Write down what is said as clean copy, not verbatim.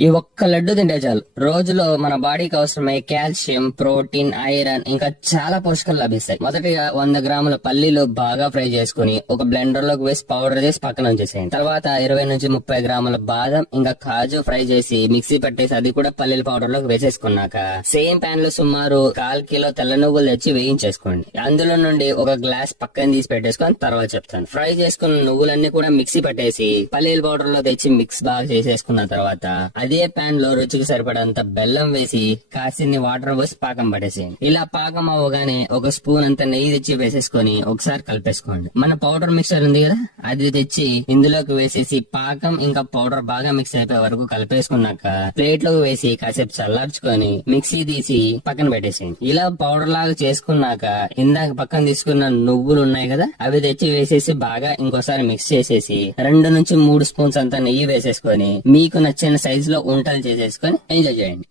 ఈ ఒక్క లడ్డు తింటే చాలు రోజులో మన బాడీకి అవసరమయ్యే కాల్షియం, ప్రోటీన్, ఐరన్ ఇంకా చాలా పోషకాలు లభిస్తాయి. మొదటిగా 100 గ్రాముల పల్లీలు బాగా ఫ్రై చేసుకుని ఒక బ్లెండర్ లోకి వేసి పౌడర్ చేసి పక్కన ఉంచేసేయండి. తర్వాత 20 నుంచి 30 గ్రాముల బాదం ఇంకా కాజు ఫ్రై చేసి మిక్సీ పట్టేసి అది కూడా పల్లీల పౌడర్ లోకి వేసేసుకున్నాక సేమ్ పాన్ లో సుమారు 1/4 కిలో తెల్ల నువ్వులు తెచ్చి వేయించేసుకోండి. అందులో నుండి ఒక గ్లాస్ పక్కన తీసి పెట్టేసుకొని తర్వాత చెప్తాను. ఫ్రై చేసుకున్న నువ్వులన్నీ కూడా మిక్సీ పట్టేసి పల్లీల పౌడర్ లో తెచ్చి మిక్స్ బాగా చేసేసుకున్న తర్వాత అదే పాన్ లో రుచికి సరిపడంత బెల్లం వేసి కాసిన్ని వాటర్ పోసి పాకం పట్టేసేయండి. ఇలా పాకం అవ్వగానే ఒక స్పూన్ అంత నెయ్యి తెచ్చి వేసేసుకొని ఒకసారి కలిపేసుకోండి. మన పౌడర్ మిక్సర్ ఉంది కదా, అది తెచ్చి ఇందులోకి వేసేసి పాకం ఇంకా పౌడర్ బాగా మిక్స్ అయిపోయే వరకు కలిపేసుకున్నాక ప్లేట్ లోకి వేసి కాసేపు చల్లార్చుకొని మిక్సీ తీసి పక్కన పెట్టేసేయండి. ఇలా పౌడర్ లాగా చేసుకున్నాక ఇందాక పక్కన తీసుకున్న నువ్వులు ఉన్నాయి కదా, అవి తెచ్చి వేసేసి బాగా ఇంకోసారి మిక్స్ చేసేసి 2 నుంచి 3 స్పూన్స్ అంతా నెయ్యి వేసేసుకొని మీకు నచ్చిన సైజ్ లో వంటలు చేసేసుకొని ఎంజాయ్ చేయండి.